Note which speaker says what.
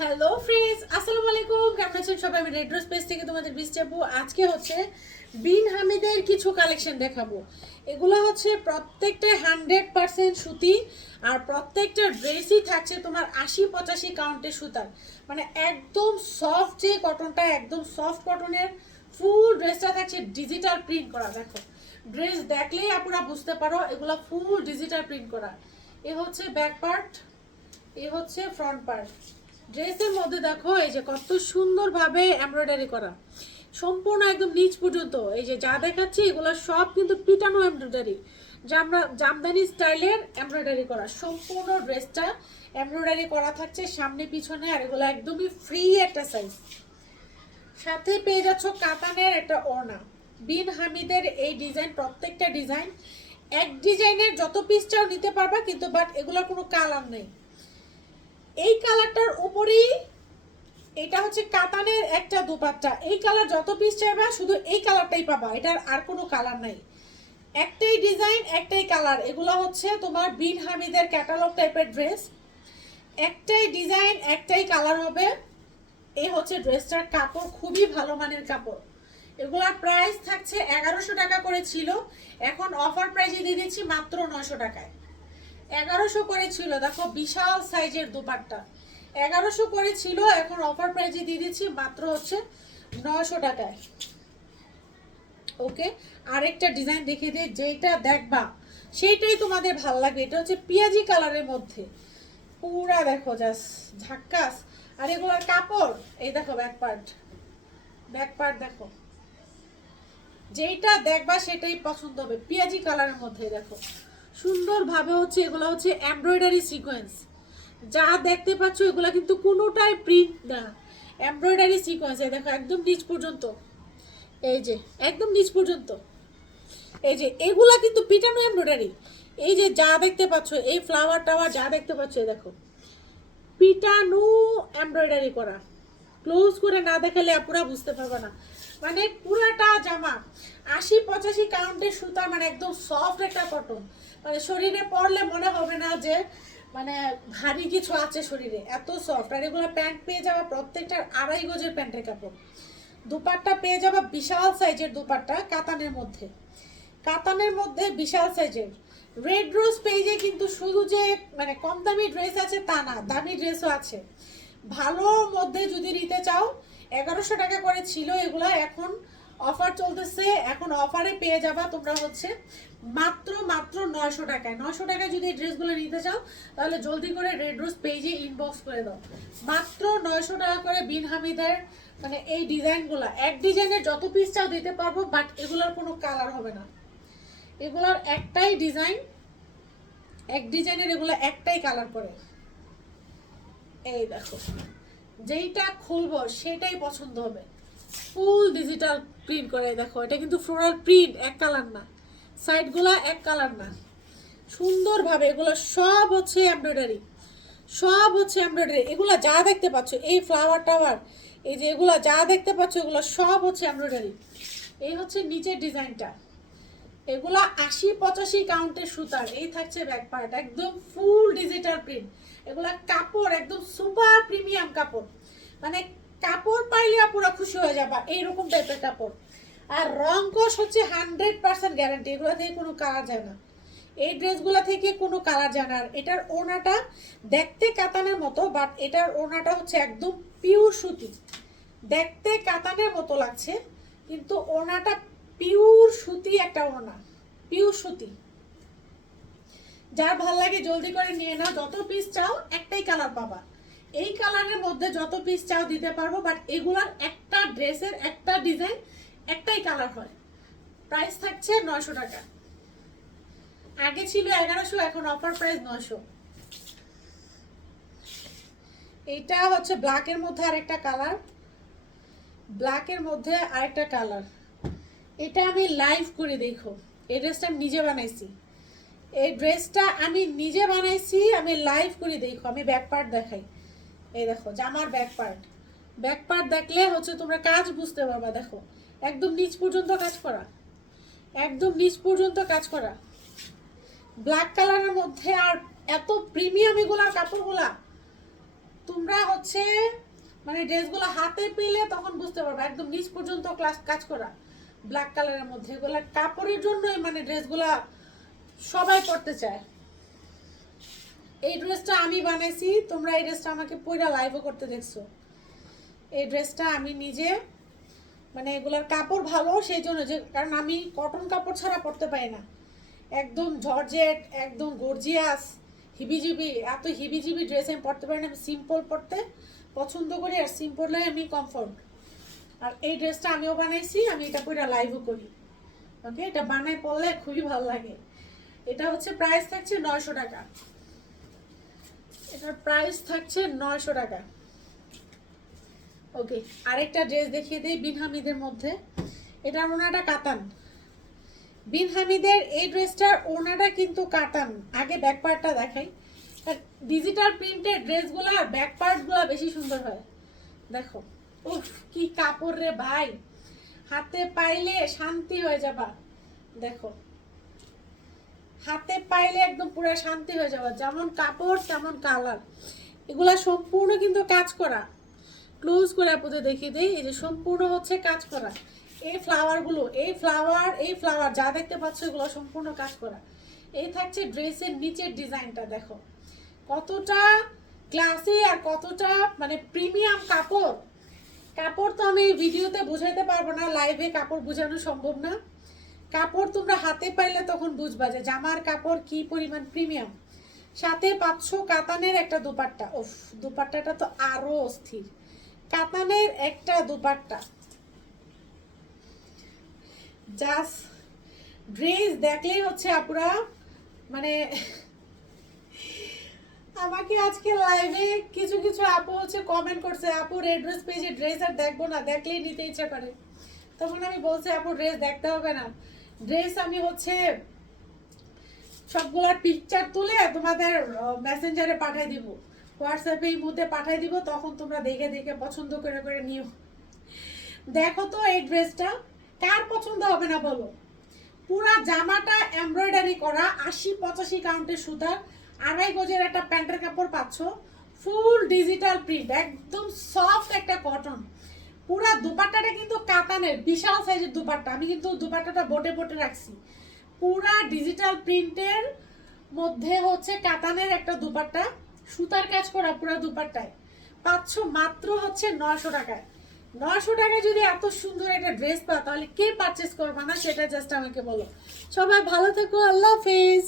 Speaker 1: Hello friends আসসালামু আলাইকুম কেমন আছেন সবাই? আমি রেড রোজ পেজ থেকে তোমাদের আপু আজকে হচ্ছে বিন হামিদের কিছু কালেকশন দেখাবো। এগুলো হচ্ছে প্রত্যেকটা হান্ড্রেড পার্সেন্ট সুতি আর প্রত্যেকটা ড্রেসই থাকছে তোমার আশি পঁচাশি কাউন্টের সুতার। মানে একদম সফট যে কটনটা একদম সফট কটনের ফুল ড্রেসটা থাকছে ডিজিটাল প্রিন্ট করা। দেখো ড্রেস দেখলেই আপনারা বুঝতে পারো, এগুলো ফুল ডিজিটাল প্রিন্ট করা। এ হচ্ছে ব্যাক পার্ট এ হচ্ছে ফ্রন্ট পার্ট ড্রেসের মধ্যে দেখো, এই যে কত সুন্দরভাবে এমব্রয়ডারি করা। সম্পূর্ণ একদম নিচ পর্যন্ত। এই যে যা দেখাচ্ছি, এগুলো সব কিন্তু পিটানো এমব্রয়ডারি জামরা জামদানি স্টাইলের এমব্রয়ডারি করা। সম্পূর্ণ ড্রেসটা এমব্রয়ডারি করা থাকছে সামনে পিছনে, আর এগুলো একদমই ফ্রি একটা সাইজ সাথে পেয়ে যাচ্ছ কাতানের একটা ওড়না। বিন হামিদের এই ডিজাইন, প্রত্যেকটা ডিজাইন। এক ডিজাইনের যত পিসটাও নিতে পারবা, কিন্তু বাট এগুলোর কোনো কালার নেই। এই কালারটার উপরেই এটা হচ্ছে কাতানের একটা দুপাট্টা। এই কালার যত পিস চাইবা, শুধু এই কালারটাই পাবা। এটার আর কোনো কালার নাই। একটাই ডিজাইন একটাই কালার। এগুলো হচ্ছে তোমার বিন হামিদের ক্যাটালগ টাইপের ড্রেস একটাই ডিজাইন একটাই কালার হবে। এই হচ্ছে ড্রেসটার কাপড়, খুবই ভালো মানের কাপড়। এগুলার প্রাইস থাকছে এগারোশো টাকা করে ছিল। এখন অফার প্রাইজে দিয়ে দিচ্ছি মাত্র নশো টাকায়। এগারোশো করে ছিল, দেখো বিশাল সাইজের দুপাট্টা। এগারোশো করে ছিল, এখন অফার প্রাইজে দিয়ে দিচ্ছি, মাত্র হচ্ছে নশো টাকায়। ওকে আরেকটা ডিজাইন দেখিয়ে দিয়ে যেটা দেখবা, সেইটাই তোমাদের ভালো লাগবে, এটা হচ্ছে পিয়াজি কালারের মধ্যে। পুরা দেখো জাস্ট ঝাক্কাস। আর এগুলোর কাপড়, এই দেখো ব্যাক পার্ট ব্যাক পার্ট দেখো। যেইটা দেখবা, সেটাই পছন্দ হবে, পিয়াজি কালারের মধ্যে, দেখো। সুন্দরভাবে হচ্ছে এগুলো হচ্ছে এমব্রয়ডারি সিকোয়েন্স যা দেখতে পাচ্ছ এগুলো কিন্তু কোনোটাই প্রিন্ট না। এমব্রয়ডারি সিকোয়েন্স এই দেখো, একদম নিচ পর্যন্ত। এই যে, একদম নিচ পর্যন্ত। এই যে, এগুলা কিন্তু পিটানো এমব্রয়ডারি এই যে, যা দেখতে পাচ্ছ, এই ফ্লাওয়ার টাওয়ার যা দেখতে পাচ্ছ, এই দেখো। পিটানো এমব্রয়ডারি করা। ক্লোজ করে না দেখালে আপুরা বুঝতে পারবে না। মানে পুরাটা জামা। আশি পঁচাশি কাউন্টের সুতা মানে একদম সফট একটা কটন মানে শরীরে পরলে মনে হবে না যে মানে ভারী কিছু আছে শরীরে, এত সফট আর এগুলো প্যান্ট পেয়ে যাওয়া প্রত্যেকটার আড়াই গজের প্যান্টের কাপড়। দুপাট্টা পেয়ে যাবা বিশাল সাইজের দুপাট্টা কাতানের মধ্যে। কাতানের মধ্যে বিশাল সাইজের রেড রোজ পেজে কিন্তু শুধু যে মানে কম দামি ড্রেস আছে তা না, দামি ড্রেসও আছে। ভালোর মধ্যে যদি নিতে চাও, এগারোশো টাকা করে ছিল এগুলো, এখন অফার চলতেছে, এখন অফারে পেয়ে যাবা তোমরা হচ্ছে মাত্র মাত্র নয়শো টাকায়। নয়শো টাকায় যদি এই ড্রেসগুলো নিতে চাও, তাহলে জলদি করে রেড রোজ পেজে ইনবক্স করে দাও। মাত্র নয়শো টাকা করে বিন হামিদের মানে এই ডিজাইনগুলো, এক ডিজাইনের যত পিস চাও দিতে পারব বাট এগুলোর কোনো কালার হবে না। এগুলোর একটাই ডিজাইন এক ডিজাইনের এগুলো একটাই কালার করে। এই দেখো, যেইটা খুলবো সেটাই পছন্দ হবে। ফুল ডিজিটাল প্রিন্ট করে দেখো, এটা কিন্তু ফ্লোরাল প্রিন্ট এক কালার না। সাইডগুলো এক কালার না। সুন্দরভাবে এগুলো সব হচ্ছে এমব্রয়ডারি সব হচ্ছে এমব্রয়ডারি এগুলো যা দেখতে পাচ্ছ, এই ফ্লাওয়ার টাওয়ার এই যে এগুলো যা দেখতে পাচ্ছ, এগুলো সব হচ্ছে এমব্রয়ডারি এই হচ্ছে নিচের ডিজাইনটা। এগুলা আশি পঁচাশি কাউন্টের সুতার। এই থাকছে ব্যাক পার্ট একদম ফুল ডিজিটাল প্রিন্ট এগুলা কাপড়, একদম সুপার প্রিমিয়াম কাপড়। মানে কাপড় পাইলে পুরো খুশি হয়ে যাবা, এইরকম টাইপের কাপড়। আর রং কোষ হচ্ছে হান্ড্রেড পার্সেন্ট গ্যারান্টি, এগুলো থেকে কোনো কালার যায় না। এই ড্রেসগুলো থেকে কোনো কালার যায় না। এটার ওনাটা দেখতে কাতানের মতো, বাট এটার ওনাটা হচ্ছে একদম পিওর সুতি। দেখতে কাতানের মতো লাগছে, কিন্তু ওনাটা পিওর সুতি একটা ওড়না পিওর সুতি। যার ভালো লাগে জলদি করে নিয়ে নাও, যত পিস চাও একটাই কালার পাবা। এই কালারের মধ্যে যত পিস চাও দিতে পারব, বাট এগুলার একটা ড্রেসের একটা ডিজাইন একটাই কালার হয়। প্রাইস থাকছে নয়শো টাকা। আগে ছিল এগারোশো, এখন অফার প্রাইস নয়শো। এটা হচ্ছে ব্ল্যাকের মধ্যে আরেকটা কালার ব্ল্যাকের মধ্যে আরেকটা কালার এটা আমি লাইভ করে দেখো। এই ড্রেসটা আমি নিজে বানাইছি। এই ড্রেসটা আমি নিজে বানাইছি, আমি লাইভ করে দেখো। আমি ব্যাক পার্ট দেখাই। এই দেখো, জামার ব্যাক পার্ট ব্যাক পার্ট দেখলে হচ্ছে তোমরা কাজ বুঝতে পারবা, দেখো। একদম নিচ পর্যন্ত কাজ করা। একদম নিচ পর্যন্ত কাজ করা। ব্ল্যাক কালারের মধ্যে আর এত প্রিমিয়াম এগুলার কাপড়গুলা, তোমরা হচ্ছে মানে ড্রেসগুলো হাতে পেলে তখন বুঝতে পারবে, একদম নিচ পর্যন্ত ক্লাস কাজ করা। ব্ল্যাক কালারের মধ্যে এগুলা কাপড়ের জন্যই মানে ড্রেসগুলা সবাই পড়তে চায়। এই ড্রেসটা আমি বানাইছি, তোমরা এই ড্রেসটা আমাকে পয়লা লাইভও করতে দেখছ। এই ড্রেসটা আমি নিজে মানে এগুলার কাপড় ভালো সেই জন্য যে, কারণ আমি কটন কাপড় ছাড়া পরতে পারি না। একদম জর্জেট একদম গর্জিয়াস হিবিজিবি, এত হিবিজিবি ড্রেস আমি পরতে পারি না। আমি সিম্পল পরতে পছন্দ করি আর সিম্পলে আমি কমফোর্ট আর এই ড্রেসটা আমিও বানাইছি, আমি এটা পরে লাইভও করি। ওকে এটা বানায় পরলে খুবই ভালো লাগে। এটা হচ্ছে প্রাইস থাকছে নয়শো টাকা। এটার প্রাইস থাকছে নয়শো টাকা। ওকে, আরেকটা ড্রেস দেখিয়ে দিই বিন হামিদের মধ্যে। এটার ওনাটা কাতান। বিন হামিদের এই ড্রেসটার ওনাটা কিন্তু কাতান। আগে ব্যাক পার্টটা দেখাই। ডিজিটাল প্রিন্টের ড্রেসগুলো আর ব্যাক পার্টগুলো বেশি সুন্দর হয়। দেখো, উফ, কি কাপড় রে ভাই। হাতে পাইলে শান্তি হয়ে যাবা। দেখো, হাতে পাইলে একদম পুরো শান্তি হয়ে যাবে। যেমন কাপড়, তেমন কালার এগুলা সম্পূর্ণ কিন্তু কাজ করা। ক্লোজ করে আপনাদের দেখিয়ে দিই, এই যে সম্পূর্ণ হচ্ছে কাজ করা। এই ফ্লাওয়ারগুলো এই ফ্লাওয়ার এই ফ্লাওয়ার যা দেখতে পাচ্ছ এগুলো সম্পূর্ণ কাজ করা। এই থাকছে ড্রেসের নিচের ডিজাইনটা, দেখো। কতটা ক্লাসি আর কতটা মানে প্রিমিয়াম কাপড়। কাপড় তো আমি ভিডিওতে বুঝাইতে পারব না লাইভে কাপড় বোঝানো সম্ভব না। কাপড় তোমরা হাতে পাইলে তখন বুঝবা যে জামার কাপড় কি পরিমাণ প্রিমিয়াম সাথে পাচ্ছ কাতানের একটা দুপাট্টা। ওফ দুপাট্টাটা তো আরও অস্থির। কাতানের একটা দুপাট্টা। জাস্ট ড্রেস দেখলেই হচ্ছে আপুরা মানে আমাকে আজকে লাইভে কিছু কিছু আপু হচ্ছে কমেন্ট করছে, আপু রেড ড্রেস পেয়েছে ড্রেস আর দেখব না, দেখলেই নিতে ইচ্ছা করে। তখন আমি বলছি, আপু ড্রেস দেখতে হবে না। ড্রেস আমি হচ্ছে সবগুলোর পিকচার তুলে তোমাদের মেসেঞ্জারে পাঠিয়ে দিব। হোয়াটসঅ্যাপে এই মধ্যে পাঠিয়ে দিব, তখন তোমরা দেখে দেখে পছন্দ করে করে নিও। দেখো তো এই ড্রেসটা, কার পছন্দ হবে না বলো? পুরা জামাটা এমব্রয়ডারি করা, আশি পঁচাশি কাউন্টের সুতার, আড়াই গজের একটা প্যান্টের কাপড় পাচ্ছ ফুল ডিজিটাল প্রিন্ট একদম সফট একটা কটন পুরা দুপাট্টাটা কিন্তু কাতানের, বিশাল সাইজের দুপাট্টা, আমি কিন্তু দুপাট্টাটা বোটে বোটে রাখছি। পুরা ডিজিটাল প্রিন্টের মধ্যে হচ্ছে কাতানের একটা দুপাট্টা। সুতার কাজ করা পুরো দুপাট্টায়। পাচ্ছ মাত্র হচ্ছে নশো টাকায়। নশো টাকায় যদি এত সুন্দর একটা ড্রেস পাও, তাহলে কে পারচেস করবে না সেটা জাস্ট আমাকে বলো। সবাই ভালো থেকো, আল্লাহ হাফেজ।